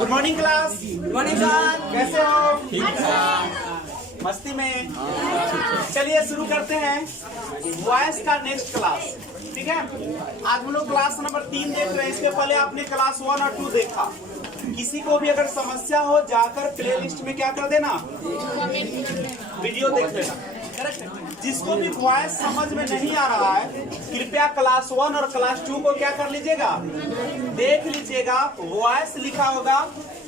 Good morning class. Good morning sir. कैसे हो? ठीक है। मस्ती में। चलिए शुरू करते हैं वॉइस का नेक्स्ट क्लास। ठीक है, आज हम लोग क्लास नंबर 3 देख रहे हैं। इसके पहले आपने क्लास 1 और 2 देखा। किसी को भी अगर समस्या हो जाकर प्लेलिस्ट में क्या कर देना, वीडियो देख लेना। जिसको भी वॉइस समझ में नहीं आ रहा है कृपया क्लास 1 और क्लास 2 को क्या कर लीजिएगा, देख लीजिएगा। वॉइस लिखा होगा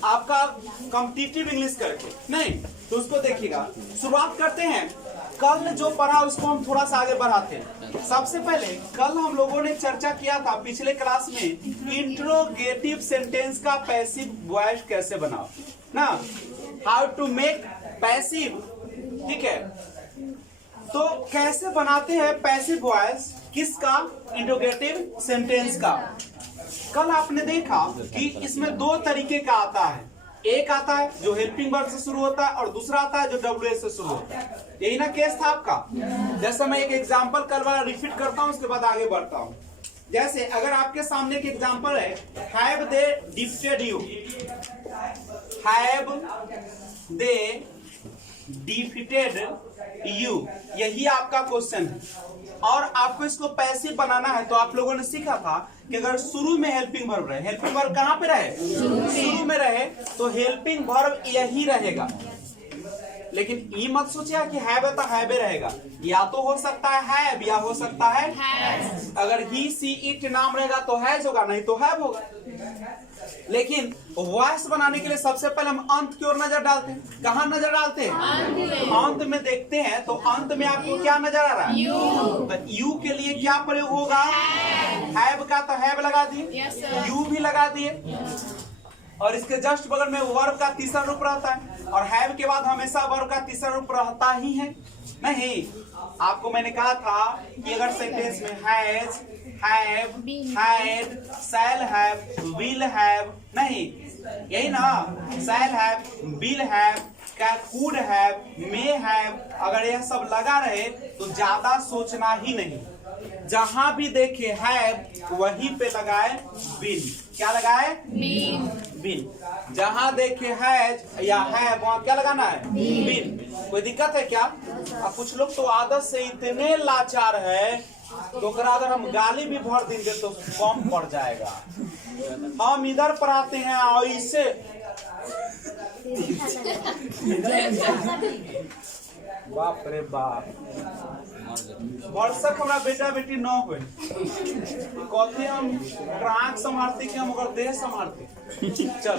आपका कॉम्पिटिटिव इंग्लिश करके, नहीं तो उसको देखिएगा। शुरुआत करते हैं। कल जो पढ़ा उसको हम थोड़ा सा आगे बढ़ाते हैं। सबसे पहले कल हम लोगों ने चर्चा किया था पिछले क्लास में इंट्रोगेटिव सेंटेंस का पैसिव वॉइस कैसे बनाओ ना, हाउ टू मेक पैसिव। ठीक है, तो कैसे बनाते हैं पैसिव वॉइस किसका, इंट्रोगेटिव सेंटेंस का। कल आपने देखा कि इसमें दो तरीके का आता है। एक आता है जो हेल्पिंग वर्ब से शुरू होता है और दूसरा आता है जो WH से शुरू होता है। यही ना केस था आपका। जैसे मैं एक एग्जांपल कल वाला रिपीट करता हूं, उसके बाद आगे बढ़ता हूं। जैसे अगर आपके सामने एक एग्जांपल है, have they defeated you, have they defeated you, यही आपका क्वेश्चन है। और आपको इसको पैसिव बनाना है तो आप लोगों ने सीखा था कि अगर शुरू में हेल्पिंग वर्ब रहे, हेल्पिंग वर्ब कहां पे रहे, शुरू में रहे, तो हेल्पिंग वर्ब यही रहेगा। लेकिन ये मत सोचिए कि हैव है तो हैव रहेगा, या तो हो सकता है हैव या हो सकता है हैज। अगर ही सी इट नाम रहेगा तो हैज होगा, नहीं तो हैव होगा। लेकिन वॉइस बनाने के लिए सबसे पहले हम अंत की ओर नजर डालते हैं। कहाँ नजर डालते हैं, अंत में देखते हैं। तो अंत में आपको क्या नजर आ रहा है, यू। तो यू के लिए क्या प्रयोग होगा, हैव का तो हैव लगा दिए, यू भी लगा दिए। और इसके जस्ट बगल में वर्ब का तीसरा रूप रहता है, और हैव के बाद हमेशा वर्ब का तीसरा रूप रहता ही है। नहीं, आपको मैंने कहा था कि अगर सेंटेंस में has, have, had, shall have, will have, नहीं यही ना, shall have, will have, could have, may have, अगर यह सब लगा रहे तो ज्यादा सोचना ही नहीं। जहां भी देखे हैव वहीं पे लगाए विल। क्या लगाए, विल। जहां देखे हैज या हैव वहां क्या लगाना है, विल। कोई दिक्कत है क्या? अब कुछ लोग तो आदत से इतने लाचार है तो अगर हम गाली भी भर देंगे तो कम पड़ जाएगा। हम इधर पढ़ाते हैं और इससे बाप रे बाप, वर्षक हमारा बेटा बेटी न हुए कहते हम ग्राहक संभालते कि हम अगर देह संभालते। चल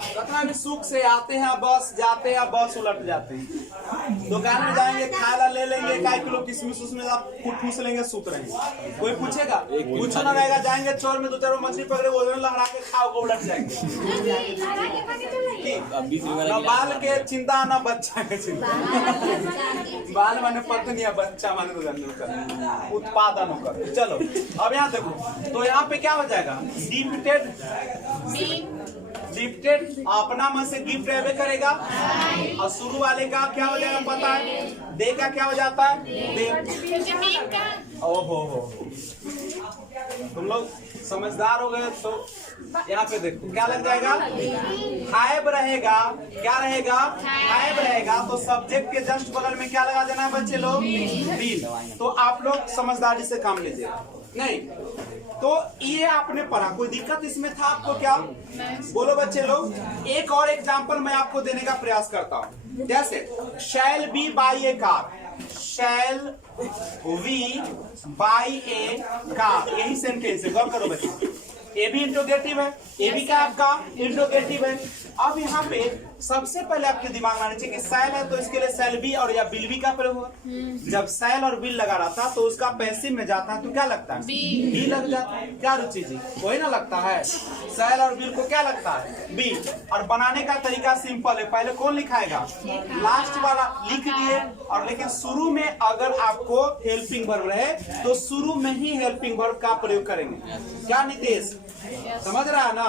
कतना भी सुख से आते हैं बस, जाते हैं बस उलट जाते हैं। दुकान में जाएंगे, खाना ले लेंगे, 1 किलो किशमिश उसमें आप ठूस लेंगे, सूत रहेंगे। कोई पूछेगा, कुछ ना रहेगा। जाएंगे चौर में 2-4 मछली पकड़े, वो लहरा के खाओ को उलट जाएंगे। न बाल के चिंता न बच्चा के चिंता। बाल माने पत्नी या बच्चा माने उत्पादन होकर। चलो अब यहाँ देखो, तो यहाँ पे क्या हो जाएगा, डिफीटेड, डिफीटेड अपना मन से गिफ्ट रहबे करेगा। और शुरू वाले का क्या हो जाएगा पता है, दे का क्या हो जाता है, दे। ओहो, तुम लोग समझदार हो गए। तो यहाँ पे देखो क्या लग जाएगा, हैव रहेगा। क्या रहेगा, हैव रहेगा। तो सब्जेक्ट के जस्ट बगल में क्या लगा देना है बच्चे लोग, विल। तो आप लोग समझदारी से काम लीजिएगा। नहीं तो ये आपने पढ़ा, कोई दिक्कत इसमें था आपको क्या, बोलो बच्चे लोग। एक और एग्जांपल मैं आपको देने का प्रयास करता हूँ। जैसे shall be buy a car, shall we buy a car, यही सेंटेंस है। गौर करो बच्चे, ए भी इंट्रोगेटिव है, ए भी क्या आपका इंट्रोगेटिव है। अब यहाँ पे सबसे पहले आपके दिमाग में आना चाहिए कि शैल है तो इसके लिए शैल बी और या विल बी का प्रयोग होगा। जब शैल और विल लगा रहता तो उसका पैसिव में जाता है तो क्या लगता है, बी लग जाता है। क्या रुचि जी, वही ना लगता है। शैल और विल को क्या लगता है, बी। और बनाने का तरीका सिंपल है, पहले कौन लिखाएगा, लास्ट वाला लिख दिए। और लेकिन शुरू में अगर आपको हेल्पिंग वर्ब रहे तो शुरू में ही हेल्पिंग वर्ब का प्रयोग करेंगे। क्या नितेश, समझ रहा है ना?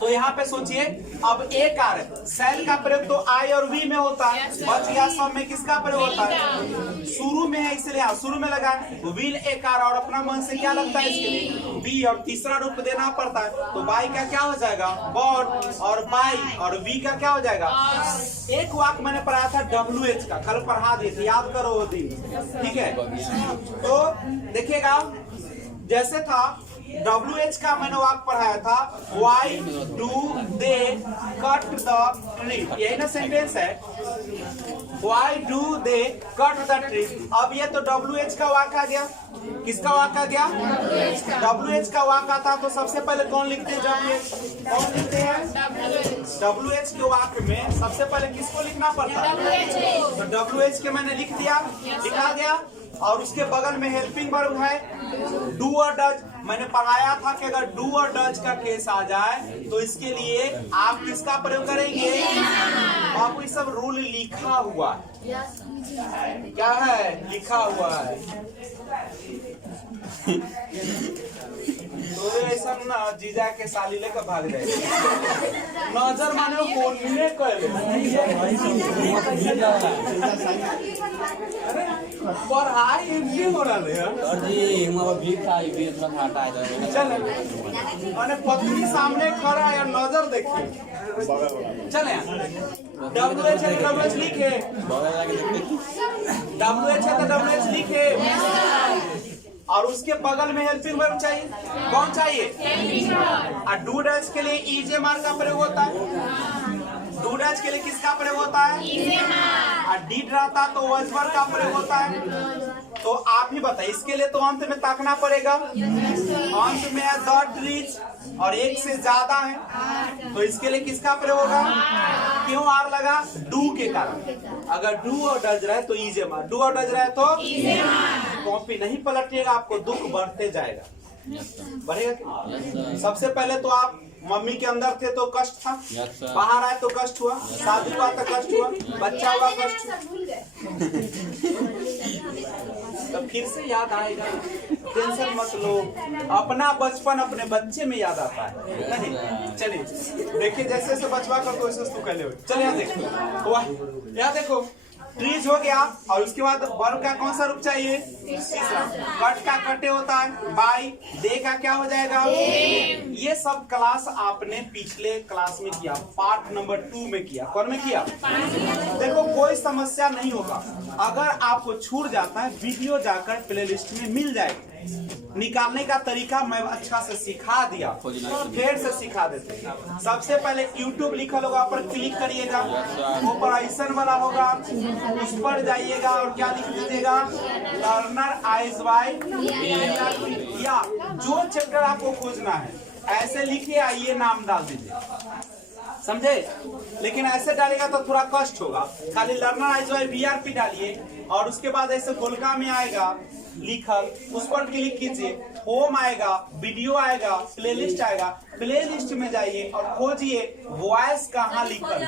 तो यहाँ पे सोचिए, अब ए कार सेल का प्रयोग तो आई और वी में होता है, बच गया सब में किसका प्रयोग होता है? शुरू में है इसलिए शुरू में लगा विल ए कार, और अपना मन से क्या लगता है इसके लिए? बी, और तीसरा रूप देना पड़ता है, तो बाई का क्या हो जाएगा? बॉट, और बाई, और वी का क्या हो जाएगा? एक वाक्य मैंने पढ़ाया था WH का, कल पढ़ा दिए थे, याद करो वो दिन, ठीक है? तो देखिएगा जैसे था WH का मैंने वाक्य पढ़ाया था, why do they cut the tree, यही ना सेंटेंस है? Why do they cut the tree. अब ये तो WH का वाक्य आ गया, किसका वाक्य आ गया? WH का वाक्य था, तो सबसे पहले कौन लिखते हैं? WH कौन लिखते हैं? WH के वाक्य में सबसे पहले किसको लिखना पड़ता है? तो WH के मैंने लिख दिया, लिखा गया, और उसके बगल में हेल्पिंग वर्ब है डू और डज। मैंने पढ़ाया था कि अगर डू और डज का केस आ जाए तो इसके लिए आप किसका प्रयोग करेंगे? आपको ये सब रूल लिखा हुआ है, क्या है? लिखा हुआ है। तो ऐसा ना जीजा के साली लेकर भाग जाए, नजर माने बोलने पढ़ाई इनसे हो रहा है। चले मैंने पत्नी सामने खड़ा है, नजर देखिए, चले WH है तो WH लिखे, WH है तो WH लिखे, और उसके बगल में हेल्पिंग वर्ब चाहिए, कौन चाहिए? और डू डज के लिए ईजे मार का प्रयोग होता है, डू डज के लिए किसका प्रयोग होता है? और डीड रहता तो वॉइस वर्ब का प्रयोग होता है। तो आप ही बताइए, इसके लिए तो अंत में ताकना पड़ेगा, अंत में है द ट्रीज और एक से ज्यादा है, तो इसके लिए किसका प्रयोग होगा? क्यों आर लगा? डू के कारण। अगर डू और डज रहे तो ईजे मार, डू और डज रहे तो कॉपी नहीं पलटिएगा, आपको दुख बढ़ते जाएगा, बढ़ेगा। सबसे पहले तो आप मम्मी के अंदर थे तो कष्ट था, बाहर आए तो कष्ट हुआ, शादी हुआ तो कष्ट हुआ, बच्चा हुआ कष्ट, तो फिर से याद आएगा। टेंशन मत लो, अपना बचपन अपने बच्चे में याद आता है, नहीं? चलिए देखिए, जैसे जैसे बचवा कर तो वैसे तू कहले हो। चलिए यहाँ देखो, यहाँ देखो, ट्रीज हो गया, और उसके बाद वर्ब का कौन सा रूप चाहिए? तीसरा। कट का कटे होता है, बाई, दे का क्या हो जाएगा? ये सब क्लास आपने पिछले क्लास में किया, पार्ट नंबर 2 में किया। कौन में किया? देखो कोई समस्या नहीं होगा, अगर आपको छूट जाता है वीडियो जाकर प्लेलिस्ट में मिल जाएगा। निकालने का तरीका मैं अच्छा से सिखा दिया, फिर से सिखा देते हैं। सबसे पहले YouTube लिखा होगा पर क्लिक करिएगा, ऑपरेशन वाला होगा, उस पर जाइएगा और क्या लिख दीजिएगा? लर्नर आइज वाई, या जो चैप्टर आपको खोजना है ऐसे लिखिए, आइए नाम डाल दीजिए, समझे? लेकिन ऐसे डालेगा तो थोड़ा कष्ट होगा, खाली लर्नर आइज वाई VRP डालिए, और उसके बाद ऐसे गोलका में आएगा लिखल, उस पर क्लिक कीजिए, होम आएगा, वीडियो आएगा, प्लेलिस्ट आएगा, प्लेलिस्ट में जाइए और खोजिए वॉइस कहाँ लिखल है,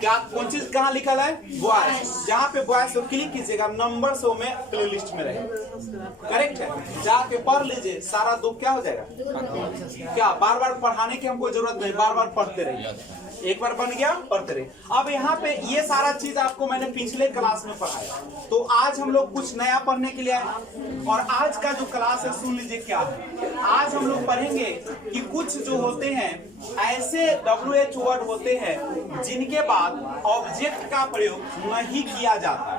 क्या कौन चीज कहाँ लिखल है? वॉइस। जहाँ पे वॉइस क्लिक कीजिएगा, नंबर से में प्लेलिस्ट में रहेगा, करेक्ट है? जाके पढ़ लीजिए, सारा दुख क्या हो जाएगा? क्या बार बार पढ़ाने की हमको जरूरत नहीं, बार बार पढ़ते रहिए, एक बार बन गया पढ़ते रहे। अब यहाँ पे ये सारा चीज आपको मैंने पिछले क्लास में पढ़ाया, तो आज हम लोग कुछ नया पढ़ने के लिए आए, और आज का जो क्लास है सुन लीजिए क्या है। आज हम लोग पढ़ेंगे कि कुछ जो होते हैं ऐसे WH वर्ड होते हैं जिनके बाद ऑब्जेक्ट का प्रयोग नहीं किया जाता है।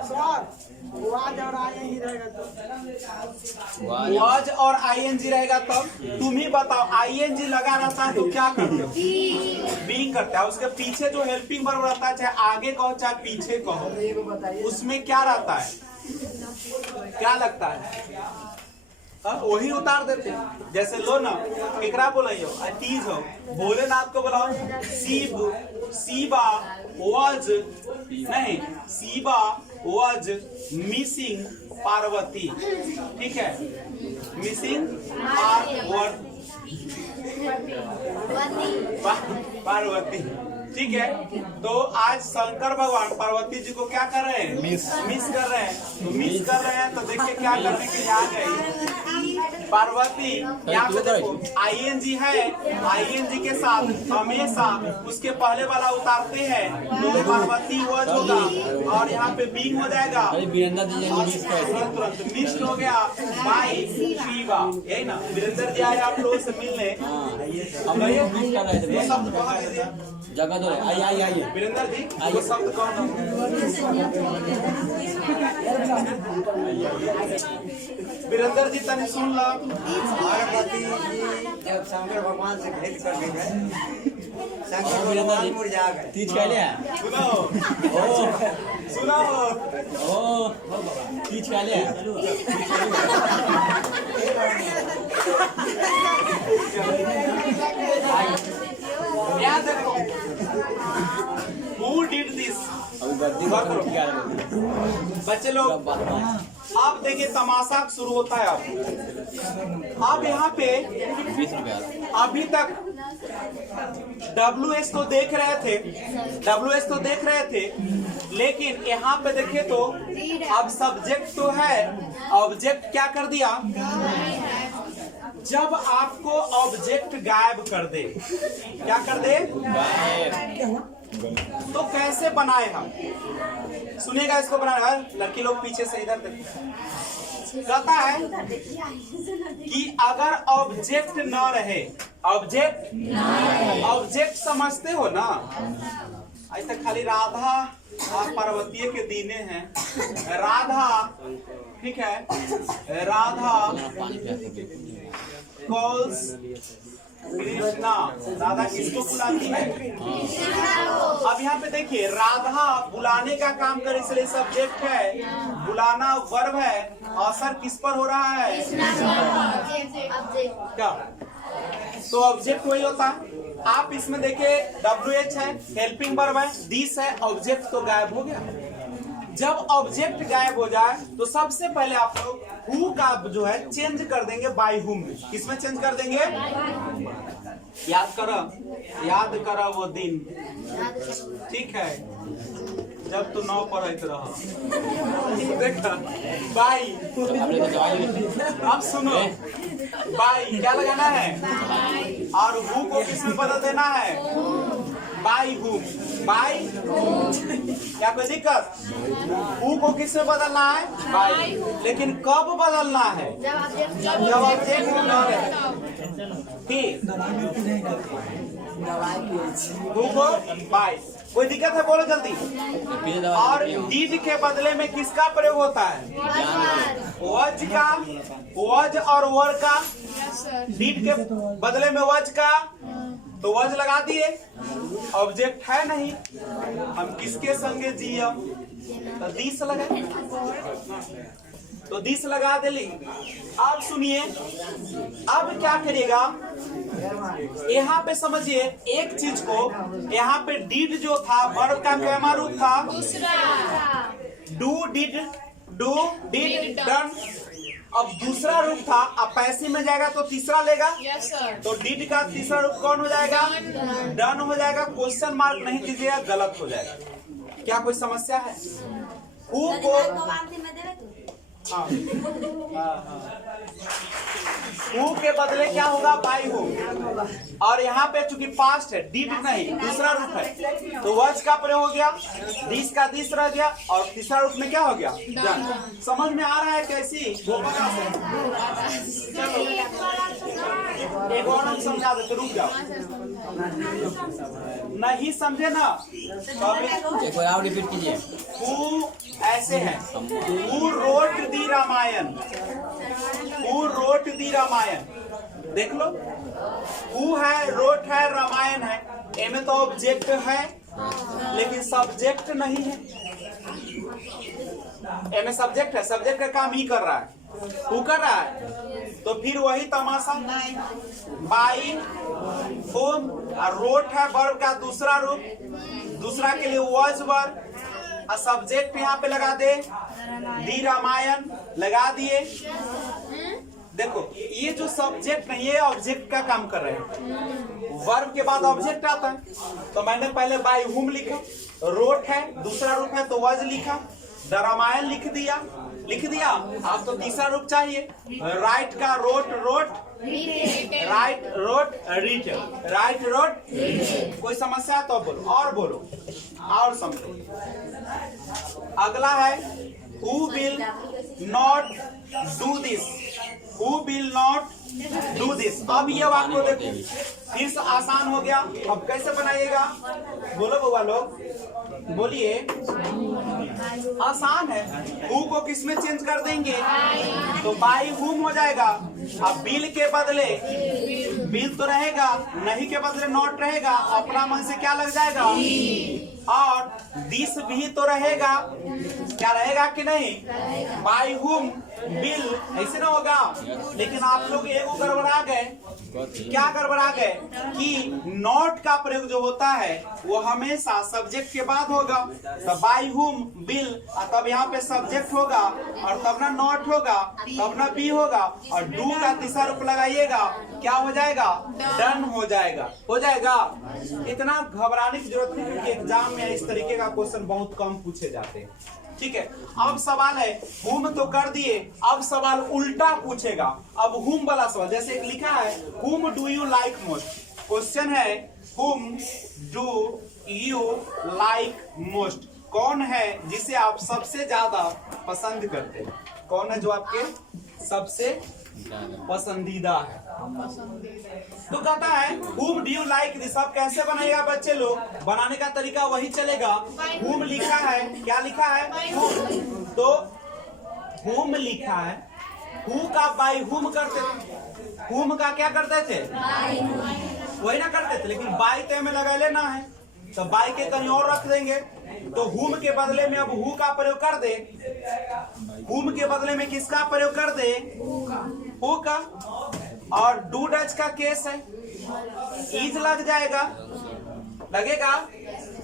वाज और ING रहेगा तब। तुम ही बताओ, ING लगा रहता है तो क्या करते हो? बीइंग करता है। उसके पीछे जो हेल्पिंग वर्ब रहता है, चाहे आगे कहो चाहे पीछे कहो, उसमें क्या रहता है? क्या लगता है? वही उतार देते हैं। जैसे लो ना, केकरा बोलाइयो? तीज हो, भोलेनाथ को बुलाओ, शिव, शिवा वाज, नहीं, शिवा वाज मिसिंग पार्वती, ठीक है? मिसिंग पार्वती, ठीक है? तो आज शंकर भगवान पार्वती जी को क्या कर रहे हैं? मिस कर रहे हैं। तो मिस कर रहे हैं तो देखिए क्या करने के लिए आ गए। पार्वती, यहाँ पे देखो ING है, ING के साथ हमेशा उसके पहले वाला उतारते हैं तो पार्वती वज होगा और यहाँ पे बींग हो जाएगा। तुरंत मिस्ट हो गया बाई शिवा, यही ना। वीरेंद्र जी आए आप लोगों से मिलने, वो शब्द कहाँ दे दिया? जगह दो, आइए वीरेंद्र जी वो शब्द कौन? वीरेंद्र जी तनी सुन लो। पार्वती जी जब शंकर भगवान से भेंट कर गए, शंकर भगवान मुरझा गए। तीज कहले है सुनो सुनो ओ तीज कहले है याद रखो who did this? बच्चे लोग आप देखिए तमाशा शुरू होता है। आप यहाँ पे 20 रुपया अभी तक WH तो देख रहे थे, लेकिन यहाँ पे देखे तो अब सब्जेक्ट तो है, ऑब्जेक्ट क्या कर दिया? जब आपको ऑब्जेक्ट गायब कर दे, क्या कर दे? तो कैसे बनाए हम? सुनिएगा इसको बनाना। लड़की लोग पीछे से इधर देखो। कहता है कि अगर ऑब्जेक्ट न रहे, ऑब्जेक्ट समझते हो ना? आज तक खाली राधा और पार्वती के दीने हैं। राधा, ठीक है, राधा कॉल्स कृष्णा। राधा किसको बुलाती है? अब यहाँ पे देखिए राधा बुलाने का काम करे, इसलिए सब्जेक्ट है, बुलाना वर्ब है, असर किस पर हो रहा है? क्या? तो ऑब्जेक्ट वही होता है। आप इसमें देखिए WH है, हेल्पिंग वर्ब है, दिस है, ऑब्जेक्ट तो गायब हो गया। जब ऑब्जेक्ट गायब हो जाए तो सबसे पहले आप लोग हु का जो है चेंज कर देंगे बाय हुम। किसमें चेंज कर देंगे? याद करो वो दिन, ठीक है, जब तू 9 पढ़त रह। बाई, अब सुनो, बाई क्या लगाना है और हु को किसमें बदल देना है? बाई हुम, बाई क्या कोई दिक्कत? हु को किसमें बदलना है? बाई। लेकिन कब बदलना है? जब ऑब्जेक्ट न रहे। ठीक, हु को बाई। कोई दिक्कत है? बोलो जल्दी। और डीड के बदले में किसका प्रयोग होता है? वज का, वज और वर का। डीड के बदले में वज का, तो वज लगा दिए, ऑब्जेक्ट है नहीं, हम किसके संगे जिया? तो दिस लगा, तो दिस लगा दिली। अब सुनिए, अब क्या करिएगा? यहाँ पे समझिए एक चीज को, यहाँ पे डिड जो था वर्ब का कैमा रूप था? Do did done. अब दूसरा रूप था, अब पैसे में जाएगा तो तीसरा लेगा। Yes sir. तो डिड का तीसरा रूप कौन हो जाएगा? डन हो जाएगा। क्वेश्चन मार्क नहीं दीजिएगा, गलत हो जाएगा। क्या कोई समस्या है? हु को हु के बदले क्या होगा? By who. और यहाँ पे चूंकि पास्ट है, डिड नहीं, दूसरा रूप है, तो वज का प्रयोग हो गया, दिस का दिस रह गया, और तीसरा रूप में क्या हो गया? डन। समझ में आ रहा है कैसी? चलो एक और हम समझा देते, रुक जाओ। नहीं समझे ना तो एक बार और रिपीट कीजिए। हु ऐसे है, who wrote the Ramayan, who wrote the Ramayan. देख लो, हु है, रोट है, रामायण है। इनमें तो ऑब्जेक्ट है लेकिन सब्जेक्ट नहीं है। इनमें सब्जेक्ट है, सब्जेक्ट का काम ही कर रहा है, हु कर रहा है। तो फिर वही तमाशा, बाई होम, और रोट है वर्ब का दूसरा रूप, दूसरा के लिए वॉज वर्ब, और सब्जेक्ट यहाँ पे लगा दे, दी रामायण लगा दिए। देखो ये जो सब्जेक्ट नहीं है, ऑब्जेक्ट का काम कर रहे हैं। वर्ब के बाद ऑब्जेक्ट आता है, तो मैंने पहले बाय हुम लिखा, रोट है दूसरा रूप है तो वज लिखा, द रामायण लिख दिया, लिख दिया। आप तो तीसरा रूप चाहिए। राइट का रोट रोट, राइट रोट रीट, राइट रोट। कोई समस्या तो बोलो, और बोलो, और समझो। अगला है who will not do this, who will not do this. अब ये वाक्य देखो, फिर से आसान हो गया। अब कैसे बनाइएगा, बोलो बउआ लोग, बोलिए। आसान है। हु को किस में चेंज कर देंगे, तो बाई हुम हो जाएगा। अब बिल के बदले बिल तो रहेगा, नहीं के बदले नॉट रहेगा। अपना मन से क्या लग जाएगा, और दिस भी तो रहेगा। क्या रहेगा कि नहीं, बाई हुम बिल, ऐसे ना होगा। लेकिन आप लोग एगो गड़बड़ा गए। क्या गड़बड़ा गए कि नॉट का प्रयोग जो होता है वो हमेशा सब्जेक्ट के बाद होगा। तब बाई हुम बिल, तब यहाँ पे सब्जेक्ट होगा, और तब ना नॉट होगा, तब ना बी होगा, और डू का तीसरा रूप लगाइएगा, क्या हो जाएगा, डन हो जाएगा। हो जाएगा। इतना घबराने की जरूरत नहीं, क्योंकि एग्जाम में इस तरीके का क्वेश्चन बहुत कम पूछे जाते हैं। ठीक है। अब सवाल है, हुम तो कर दिए, अब सवाल उल्टा पूछेगा। अब हुम वाला सवाल, जैसे एक लिखा है हुम do you like most. Question है हुम डू यू लाइक मोस्ट, कौन है जिसे आप सबसे ज्यादा पसंद करते हैं, कौन है जो आपके सबसे पसंदीदा है। तो कहता है whom do you like this। अब कैसे बनाएगा बच्चे लोग, बनाने का तरीका वही चलेगा। whom लिखा है, क्या लिखा है, whom। तो whom लिखा है, who का by whom करते थे, whom का क्या करते थे, वही ना करते थे। लेकिन by ते में लगा लेना है, तो by के कहीं और रख देंगे। तो whom के बदले में अब who का प्रयोग कर दे, whom के बदले में किसका प्रयोग कर दे, who का। और डू डच का केस है, इज लग जाएगा, लगेगा।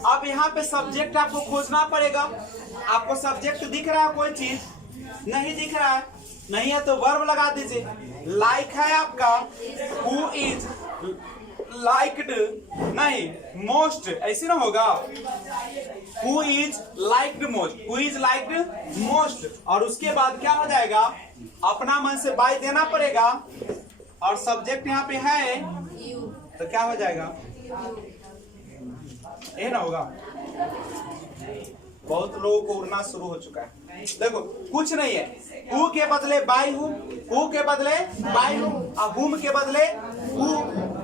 अब यहाँ पे सब्जेक्ट आपको खोजना पड़ेगा। आपको सब्जेक्ट दिख रहा है, कोई चीज नहीं दिख रहा है, नहीं है तो वर्ब लगा दीजिए। लाइक है आपका, हु इज लाइक्ड नहीं, मोस्ट ऐसे ना होगा। Who is liked most, who is liked most, और उसके बाद क्या हो जाएगा, अपना मन से बाय देना पड़ेगा, और सब्जेक्ट यहाँ पे है, तो क्या हो जाएगा, ये ना होगा। बहुत लोगों को उड़ना शुरू हो चुका है। देखो कुछ नहीं है, हु के बदले बाय हूं, हु के बदले बाय हूं, और हुम के बदले हु,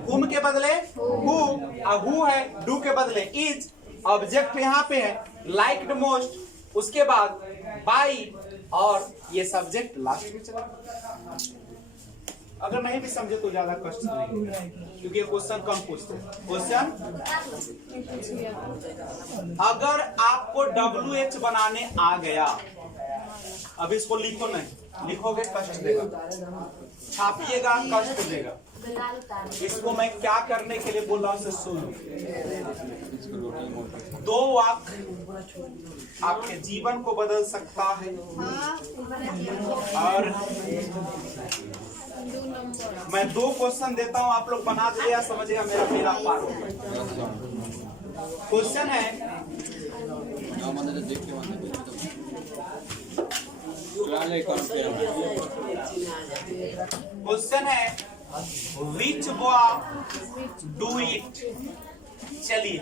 हुम के बदले हु, और हु है डू के बदले इज। ऑब्जेक्ट यहाँ पे है लाइक्ड मोस्ट, उसके बाद बाय, और ये सब्जेक्ट लास्ट में चला। अगर नहीं भी समझे तो ज्यादा कष्ट नहीं, क्योंकि क्वेश्चन कम पूछते हैं। क्वेश्चन अगर आपको WH बनाने आ गया, अब इसको लिखो नहीं, लिखोगे कष्ट देगा, छापिएगा कष्ट देगा। इसको मैं क्या करने के लिए बोल रहा हूँ, सुनो। 2 वाक्य आपके जीवन को बदल सकता है, और मैं 2 क्वेश्चन देता हूं, आप लोग बना दिया, समझिएगा मेरा पार हो गया। क्वेश्चन है, क्वेश्चन है विच बॉय डू इट। चलिए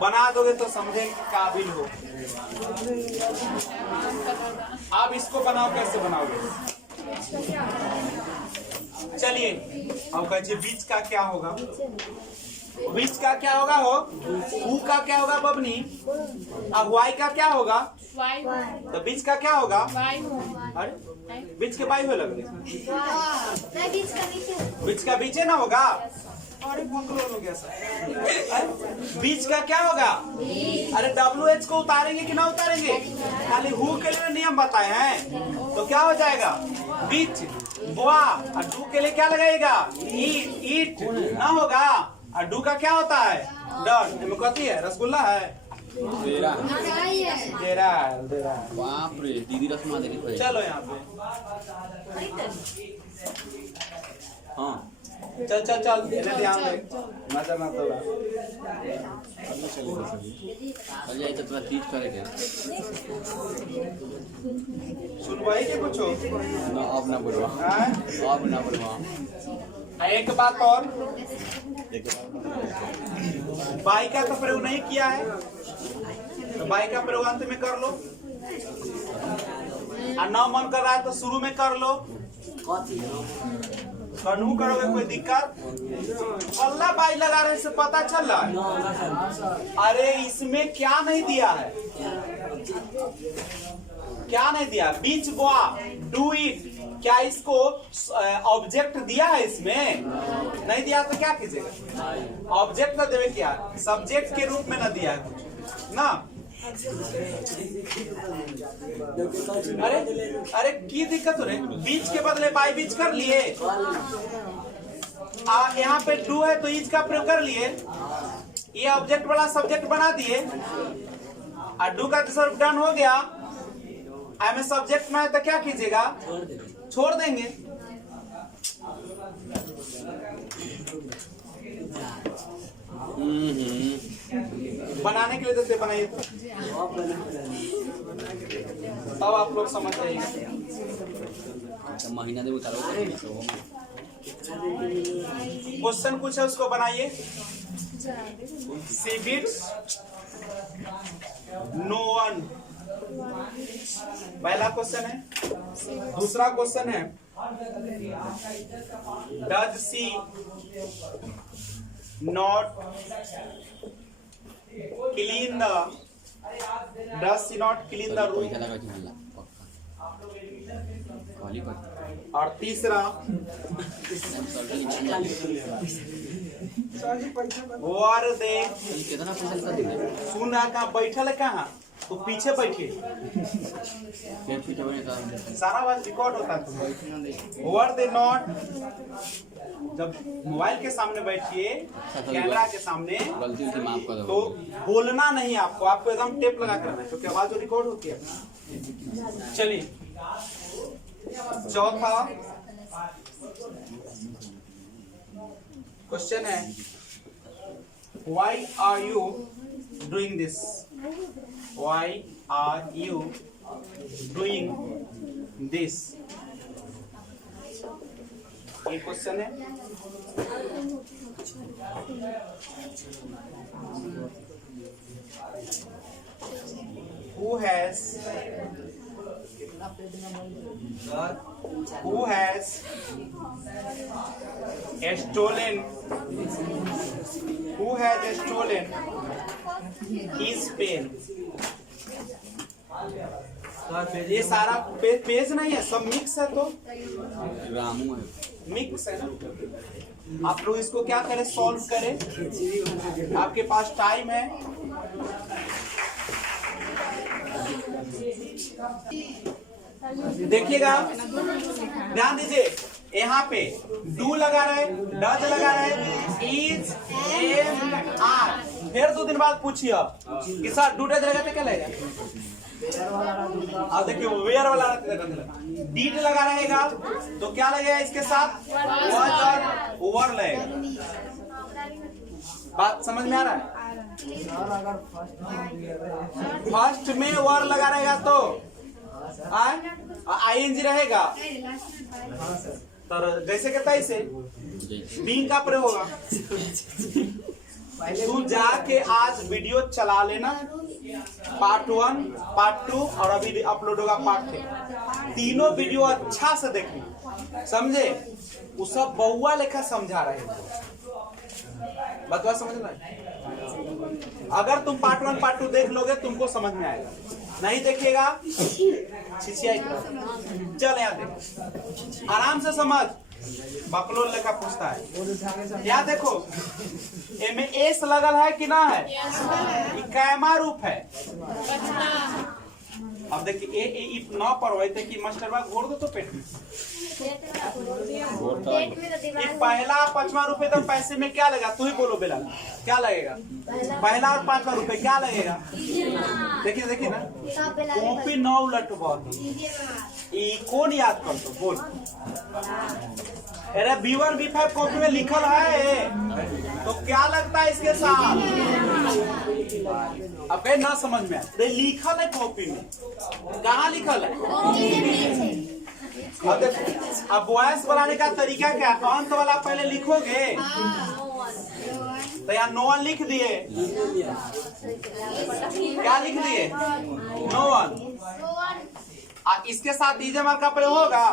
बना दोगे तो समझे काबिल हो। आप इसको बनाओ, कैसे बनाओगे, चलिए। अब कहिए बीच का क्या होगा, बीच का क्या होगा, हो हु का क्या होगा बबनी, अब वाई का क्या होगा, तो बीच का क्या होगा, अरे बीच के बाई हो लग रही, बीच का बीचे ना होगा। अरे हो गया सर, बीच का क्या होगा, अरे WH को उतारेंगे कि ना उतारेंगे, खाली हु के लिए नियम बताए हैं, तो क्या हो जाएगा, बीच बोआ, और डू के लिए क्या लगाएगा, ईट ना होगा, और डू का क्या होता है, डन। कथी है, रसगुल्ला है, तेरा बाप रे, दीदी रसमा देखी। चलो यहाँ पे, हाँ चल चल चल इन्हें ध्यान दे मजा ना तो चल जाए तो थोड़ा तीज करेंगे सुनवाई के कुछ हो ना अब ना बोलवा हाँ? अब ना बोलवा एक बात और बाई का तो प्रयोग नहीं किया है तो बाई का प्रयोग अंत में कर लो और ना मन कर रहा है तो शुरू में कर लो कन्हू करोगे कोई दिक्कत अल्लाह बाई लगा रहे से पता चल रहा है अरे इसमें क्या नहीं दिया है क्या नहीं दिया बीच बोआ डू इट क्या इसको ऑब्जेक्ट दिया है इसमें नहीं दिया तो क्या कीजिएगा ऑब्जेक्ट ना देवे क्या सब्जेक्ट के रूप में ना दिया है कुछ ना अरे अरे की दिक्कत हो रही बीच के बदले बाई बीच कर लिए यहाँ पे डू है तो इज का प्रयोग कर लिए ये ऑब्जेक्ट वाला सब्जेक्ट बना दिए और डू का रिजर्व डन हो गया आई में सब्जेक्ट में है तो क्या कीजिएगा छोड़ देंगे बनाने के लिए देते बनाइए तब आप लोग समझ जाइए महीना दे उतारो क्वेश्चन कुछ है उसको बनाइए सी बिट्स नो वन पहला क्वेश्चन है दूसरा क्वेश्चन है does she not clean the does she not clean the room पैसा लगा झूला पक्का कॉली पर और तीसरा वर दे कितना पैसा लगा देंगे सुना कहाँ बैठल है कहाँ तो पीछे बैठिए फिर पीछे बने का सारा बात रिकॉर्ड होता है वर दे नॉट जब मोबाइल के सामने बैठिए कैमरा के सामने गलती से माफ कर तो दो बोलना नहीं आपको एकदम टेप लगा करना है क्योंकि आवाज जो रिकॉर्ड होती है चलिए चौथा क्वेश्चन है why are you doing this why are you doing this ये क्वेश्चन है who has stolen his pen ये सारा पेज नहीं है सब मिक्स है तो रामू है मिक्स है ना आप लोग इसको क्या करें सॉल्व करें आपके पास टाइम है देखिएगा ध्यान दीजिए यहाँ पे डू लगा रहे डज लगा रहे इज एम आर फिर 2 दिन बाद पूछिए कि सर डू डज लगा तो क्या लगेगा अब देखिए वेयर वाला डीड लगा रहेगा तो क्या लगेगा इसके साथ वॉज और ओवर लगेगा बात समझ में आ रहा है फर्स्ट में वर लगा रहेगा तो आईएनजी रहेगा तो जैसे के तैसे बीइंग का प्रयोग होगा तू जाके आज वीडियो चला लेना पार्ट 1 पार्ट 2 और अभी अपलोड होगा पार्ट 3 तीनों वीडियो अच्छा से देखना समझे वो सब बउआ लेखा समझा रहे हैं बात समझ रहे अगर तुम पार्ट 1 पार्ट 2 देख लोगे तुमको समझ में आएगा नहीं देखिएगा चल यहाँ देख आराम से समझ बकलोल लेखा पूछता है यहाँ देखो एमे एस लगल है कि ना है ये कैमा रूप है अब देखिए ए इफ ना पढ़वाते कि मास्टरबा घोर दो तो पेट में ये पहला 5वां रुपए तो पैसे में क्या लगा तू ही बोलो बेला क्या लगेगा पहला और 5वां रुपए क्या लगेगा देखिए देखिए ना कॉपी 9 उलट बहुत ये कौन याद कर तो बोल अरे B1 B5 कॉपी में लिखल है, तो क्या लगता है इसके साथ? अब कहीं ना समझ में आए, लिखल है कॉपी में, कहाँ लिखल है? अब देखो, अब वॉइस बनाने का तरीका क्या? अंत वाला पहले लिखोगे, तो यहाँ नो वन लिख दिए, क्या लिख दिए? No one. इसके साथ ईजमर का प्रयोग होगा,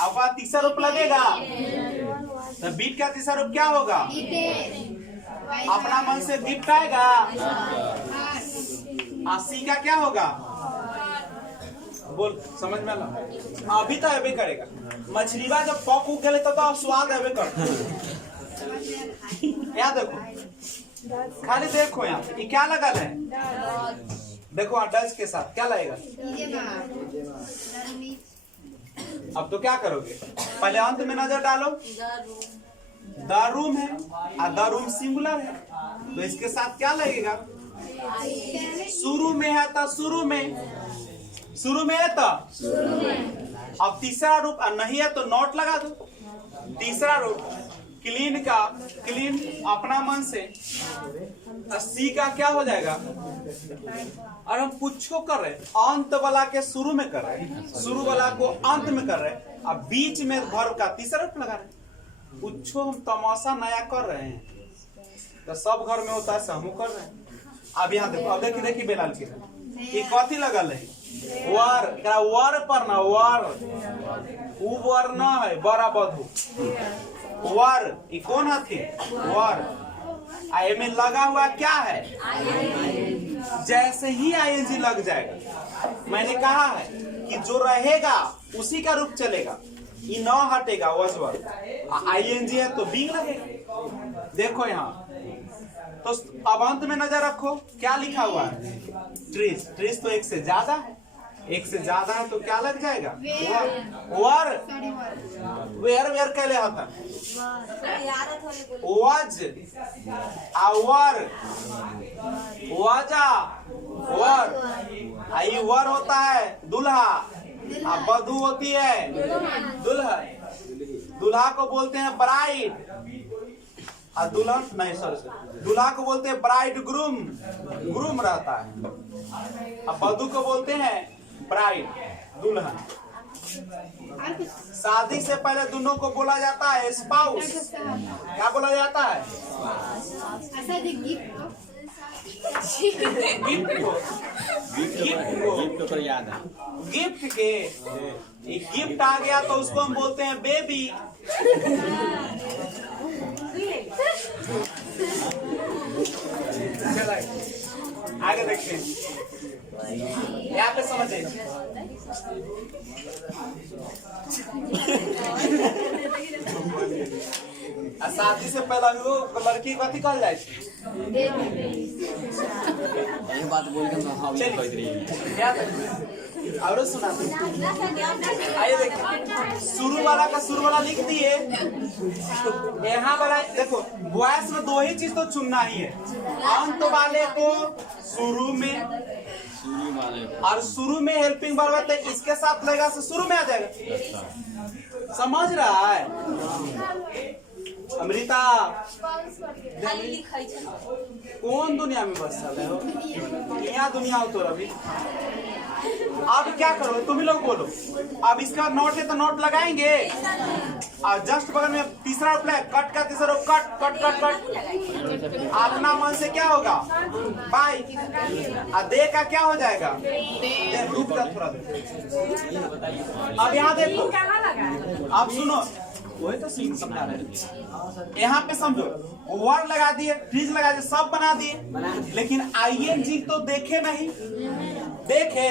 अब तीसरा रूप लगेगा, तो बीट का तीसरा रूप क्या होगा? अपना मन से गिफ्ट आएगा, सी का क्या होगा? बोल, समझ में आला? अभी तो अभी करेगा, मछलीवा जब पक उग गए तो स्वाद अभी कर। यहाँ देखो, खाली देखो, यहाँ ये क्या लगा है? देखो डच के साथ क्या लगेगा? अब तो क्या करोगे? पहले अंत में नजर डालो, द रूम है और द रूम सिंगुलर है, तो इसके साथ क्या लगेगा? शुरू में है तो शुरू में है तो अब तीसरा रूप नहीं है तो नोट लगा दो। तीसरा रूप क्लीन का, क्लीन अपना मन से, सी का क्या हो जाएगा? और हम कुछ को कर रहे, अंत वाला के शुरू में कर रहे, शुरू वाला को अंत में कर रहे, अब बीच में वर्ब का तीसरा रूप लगा रहे। कुछ हम तमाशा नया कर रहे हैं, तो सब घर में होता है, हम कर रहे हैं। अब यहाँ देखो, अब देखिए बेलाल के ये कथी लगल है? वर, वर पर ना, वर वर न है, बड़ा बधु वर, ये कौन हथी? वर। आई में लगा हुआ क्या है? जैसे ही आईएनजी लग जाएगा, मैंने कहा है कि जो रहेगा उसी का रूप चलेगा, ये न हटेगा। वजवर आईएनजी है तो बींग लगेगा। देखो यहाँ तो अब अंत में नजर रखो, क्या लिखा हुआ है? ट्रीज। ट्रीज तो एक से ज्यादा है, एक से ज्यादा है तो क्या लग जाएगा? वर। वेयर वेयर कहले होता वज, आवर, वजा, वर। आई वर होता है दूल्हा, अब वधू होती है दुल्हा। दूल्हा को बोलते हैं ब्राइड, और दुल्हन नहीं, सॉरी, दूल्हा को बोलते हैं ब्राइड ग्रूम, ग्रूम रहता है। अब वधू को बोलते हैं ब्राइड, दुल्हन। शादी से पहले दोनों को बोला जाता है स्पाउस। क्या बोला जाता है? गिफ्ट को याद है, गिफ्ट के गिफ्ट आ गया तो उसको हम बोलते हैं बेबी। आगे देखते हैं, यहाँ पे समझे। शादी से पहला वो लड़की कथी कहल जाए? ये बात बोल के मैं हाँ चलिए। रही है। याद और सुना, आइए देखिए, शुरू वाला का शुरू वाला लिख दिए। यहाँ वाला देखो, वॉइस में दो ही चीज तो चुनना ही है, अंत वाले को शुरू में, शुरू वाले और शुरू में हेल्पिंग वर्ब है तो इसके साथ लगेगा तो शुरू में आ जाएगा। समझ रहा है अमृता? कौन दुनिया में बस चल रहे हो? यहाँ दुनिया हो तो अभी। अब क्या करो तुम ही लोग बोलो। अब इसका नोट है तो नोट लगाएंगे, और जस्ट बगल में तीसरा रूप है, कट का तीसरा रूप, कट कट कट कट। अपना मन से क्या होगा? बाय। और दे का क्या हो जाएगा? रूप का थोड़ा दे। अब यहाँ देखो, अब सुनो, वही तो समझा रहे। यहाँ पे समझो, वर्ड लगा दिए, फ्रीज लगा दिए, सब बना दिए, लेकिन आईएनजी तो देखे नहीं। देखे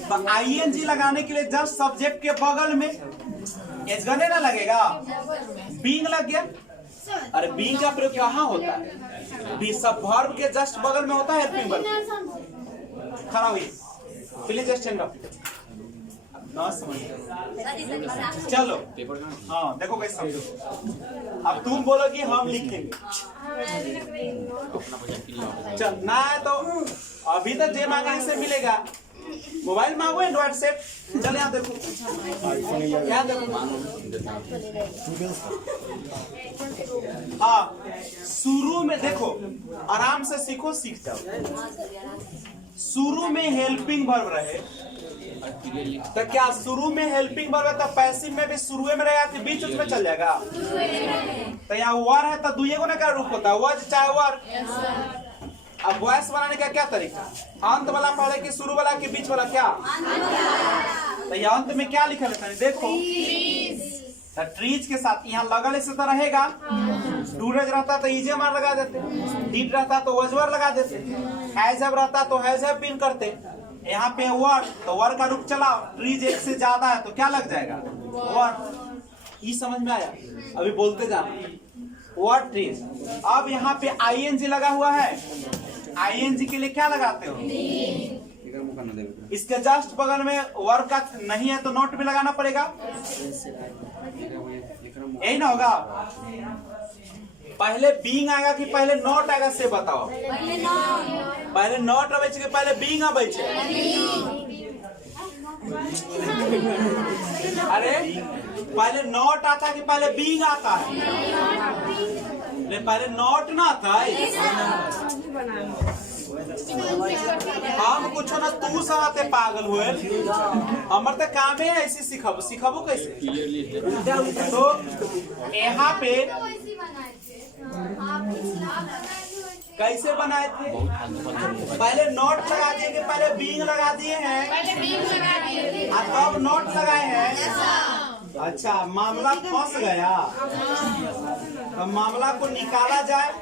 तो आईएनजी लगाने के लिए जस्ट सब्जेक्ट के बगल में एजगने ना लगेगा, बींग लग गया। अरे बींग का प्रयोग कहाँ होता है? बी सब वर्ब के जस्ट बगल में होता है हेल्पिंग वर्ब। खड़ा हुई, प्लीज स्टैंड अप। ना समझ, चलो हाँ देखो कैसे समझो। अब तुम बोलो कि हम लिखेंगे, चल ना है तो अभी तो जे मांगने से मिलेगा। मोबाइल में आओ एंड्रॉइड सेट। चल यहाँ देखो, यहाँ देखो। हाँ, शुरू में देखो, आराम से सीखो, सीख जाओ। शुरू में हेल्पिंग वर्ब रहे तो क्या शुरू में हेल्पिंग वर्ब है तो पैसिव में भी शुरू में रहेगा कि बीच उसमें चल जाएगा? तो यहाँ वर है तो दुए को ना क्या रूप होता है, वज चाहे वर। अब वॉइस बनाने का क्या तरीका? अंत वाला पढ़े कि शुरू वाला कि बीच वाला? क्या तो यहाँ अंत में क्या लिखा रहता है देखो, ट्रीज के साथ यहाँ लगल से तो रहेगा। डूरेज रहता तो इजे मार लगा देते, डीट रहता तो वजवर लगा देते, हैजब रहता तो हैजब पिन करते। यहाँ पे वर तो वर का रूप चलाओ, ट्रीज एक से ज्यादा है तो क्या लग जाएगा? वर। ये समझ में आया? अभी बोलते जाना वर्ड ट्रीज। अब यहाँ पे आईएनजी लगा हुआ है, आईएनजी के लिए क्या लगाते हो? इसके जस्ट बगल में वर्ब का नहीं है तो नोट भी लगाना पड़ेगा, यही ना होगा? पहले बीइंग आएगा कि पहले नॉट आएगा से बताओ? पहले नॉट आवे के पहले बीइंग आवे छे। अरे पहले नॉट आता है कि पहले बीइंग आता है? पहले नॉट ना आता है। हम कुछ ना तू समाते पागल हुए, हमर तो काम है ऐसे सिखाबो। सिखाबो कैसे? तो यहाँ पे कैसे बनाए थे? पहले नोट लगा दिए कि पहले बीइंग लगा दिए हैं? तब नोट लगाए हैं। अच्छा, मामला फंस गया। अब मामला को निकाला जाए,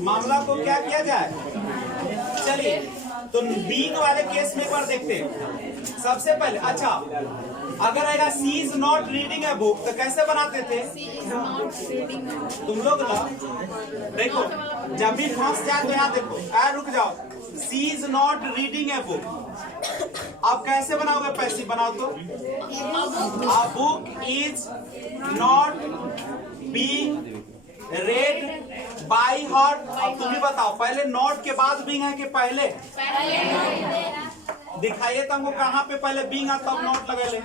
मामला को क्या किया जाए? चलिए, तो बीइंग वाले केस में एक बार देखते हैं। सबसे पहले अच्छा, अगर आएगा she is not reading a book तो कैसे बनाते थे तुम लोग ना? देखो, जब भी फंस जाए तो यहाँ देखो, रुक जाओ, she is not reading a book. अब कैसे बनाओगे? पैसिव बनाओ तो a book is not being read by her। अब तुम ही बताओ, पहले नॉट के बाद बीइंग है कि पहले? दिखाइए तो हमको कहाँ पे पहले बीइंग है तब नॉट लगे ले।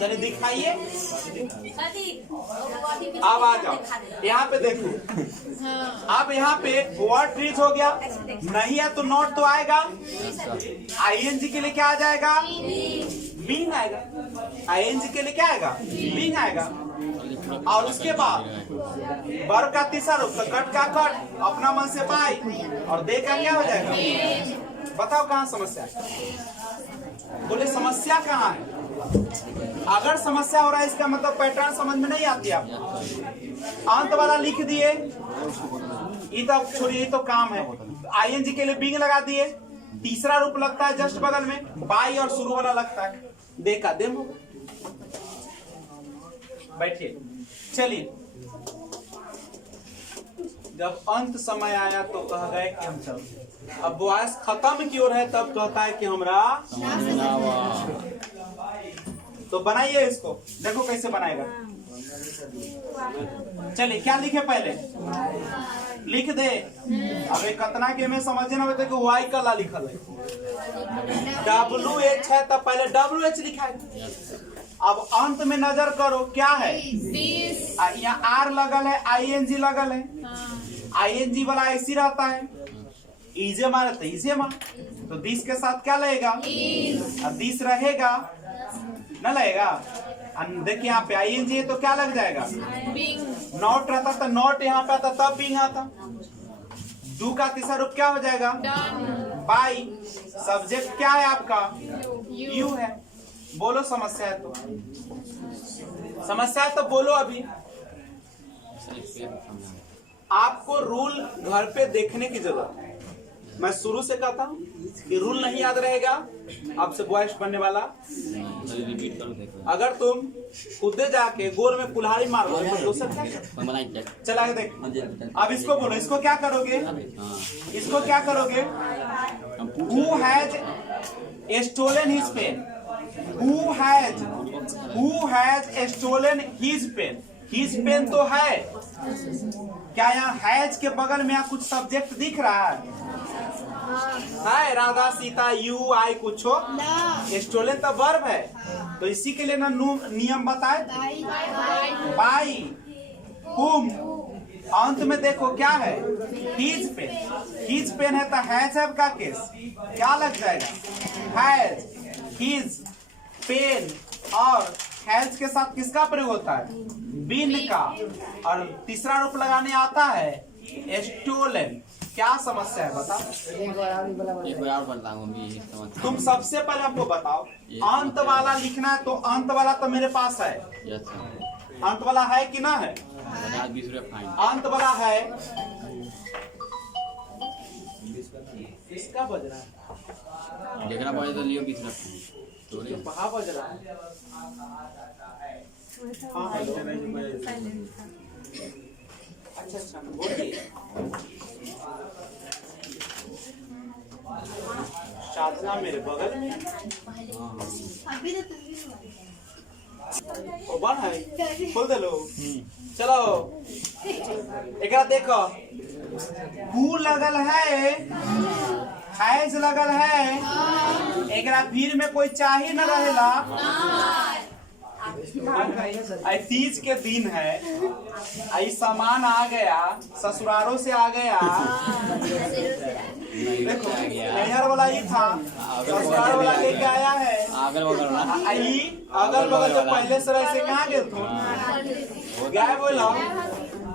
चलिए दिखाइए। अब आ जाओ, यहाँ पे देखो। अब यहाँ पे वर्ड ट्रीज हो गया, नहीं है तो नॉट तो आएगा। आईएनजी के लिए क्या आ जाएगा? बीइंग आएगा। आईएनजी के लिए क्या आएगा? बीइंग आएगा। और उसके बाद वर्ब का तीसरा रूप तो कट का कट, अपना मन से बाई, और दे का क्या हो जाएगा? बताओ कहाँ समस्या है? बोले समस्या कहाँ है? अगर समस्या हो रहा है इसका मतलब पैटर्न समझ में नहीं आती आपको। अंत वाला लिख दिए, ये तो छोड़िए, ये तो काम है। आईएनजी के लिए बीइंग लगा दिए, तीसरा रूप लगता है जस्ट बगल में, बाई और शुरू वाला लगता है। देखा देम, बैठिए। चलिए, जब अंत समय आया तो कह गए कि हम चल। अब वॉइस खत्म की ओर है तब कहता है कि हमरा। तो बनाइए इसको, देखो कैसे बनाएगा। चलिए, क्या लिखे पहले? लिख दे। अब एक कतना के में समझे ना होते कि वाई कला लिखल है, WH है तब पहले WH लिखा है। अब अंत में नजर करो, क्या है? यहाँ आर लगल है, आईएनजी लगल है। आईएनजी वाला ऐसी रहता है, इजे मारे तो इजे मार, तो दिस के साथ क्या लगेगा? अब दिस रहेगा न लगेगा। देखिए यहाँ पे आईएनजी है तो क्या लग जाएगा? नॉट रहता तो नॉट यहाँ पे आता तब बीइंग आता। डू का तीसरा रूप क्या हो जाएगा? बाई। सब्जेक्ट क्या है आपका? यू है। बोलो समस्या है तो, समस्या है तो बोलो। अभी आपको रूल घर पे देखने की जरूरत है। मैं शुरू से कहता हूँ कि रूल नहीं याद रहेगा आपसे वॉइस बनने वाला। अगर तुम खुद जाके गोर में कुल्हाड़ी मारो तो दूसरा क्या चला के देख। अब इसको बोलो, इसको क्या करोगे? इसको क्या करोगे? Who has stolen his pen? Who has stolen his pen? His pen तो है। क्या यहाँ हैज के बगल में यहाँ कुछ सब्जेक्ट दिख रहा है? है राधा सीता यू आई कुछ हो स्टोलन तो वर्ब है, तो इसी के लिए ना नियम बताए बाई हुम। अंत में देखो क्या है, हिज पेन है तो हैज का केस क्या लग जाएगा, हैज हिज पेन, और हैज के साथ किसका प्रयोग होता है, बिन का, और तीसरा रूप लगाने आता है स्टोलन। क्या समस्या है बताओ, एक बार और बताऊं भी समझ। तुम सबसे पहले हमको बताओ अंत वाला लिखना है, तो अंत वाला तो मेरे पास है, यस सर। अंत वाला है कि ना है, 20 रुपये फाइन। अंत वाला है, किसका बज रहा है, देखना पड़े तो लियो 20 रुपये फाइन। तो ले। कहाँ बज रहा है, हाँ हेलो, अच्छा बोलिए। साधना मेरे बगल में ओ बन है, खोल दे लो। चलो एक देखो, हु लगल है, हैज लगल है, एकरा फिर में कोई चाही न रहेला। आई तीज के दिन है, आई सामान आ गया, ससुरालों से आ गया, देखो नैहर वाला ही था, ससुराल वाला लेके आया है, अगल बगल ना आई अगल बगल जो पहले से रहे से कहाँ गए थे, गाय बोला।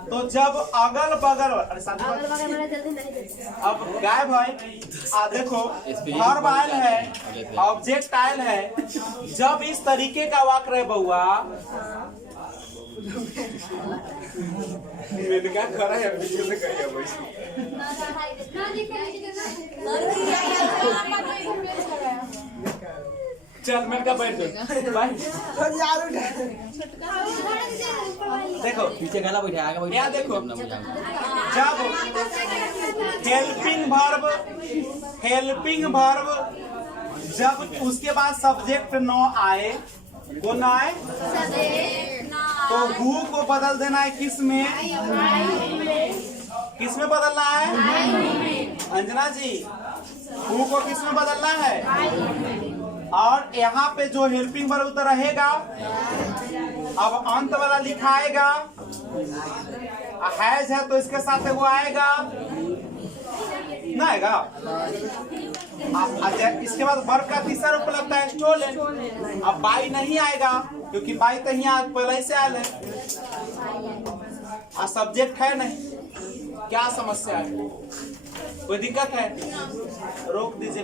तो जब अगल बगल, अरे साथ अब गाय भाई देखो हर आयल है, ऑब्जेक्ट आयल है, जब इस तरीके का वाक्य रहे बउआ, मैंने क्या करा है वीडियो में करिए चल मैं का बैठ देखो पीछे गला बैठा आगे बैठा। यहाँ देखो, जब हेल्पिंग वर्ब जब उसके बाद सब्जेक्ट न आए, वो न आए तो हु को बदल देना है, किस में बदलना है, अंजना जी हु को किस में बदलना है, और यहाँ पे जो हेल्पिंग वर्ब तो रहेगा, अब अंत वाला लिखाएगा, हैज है तो इसके साथ वो आएगा ना, आएगा। इसके बाद वर्ब का तीसरा रूप लगता है स्टोलन। अब बाई नहीं आएगा क्योंकि बाई तो यहाँ पहले ही से आयल है, सब्जेक्ट है नहीं। क्या समस्या है, कोई दिक्कत है, रोक दीजिए।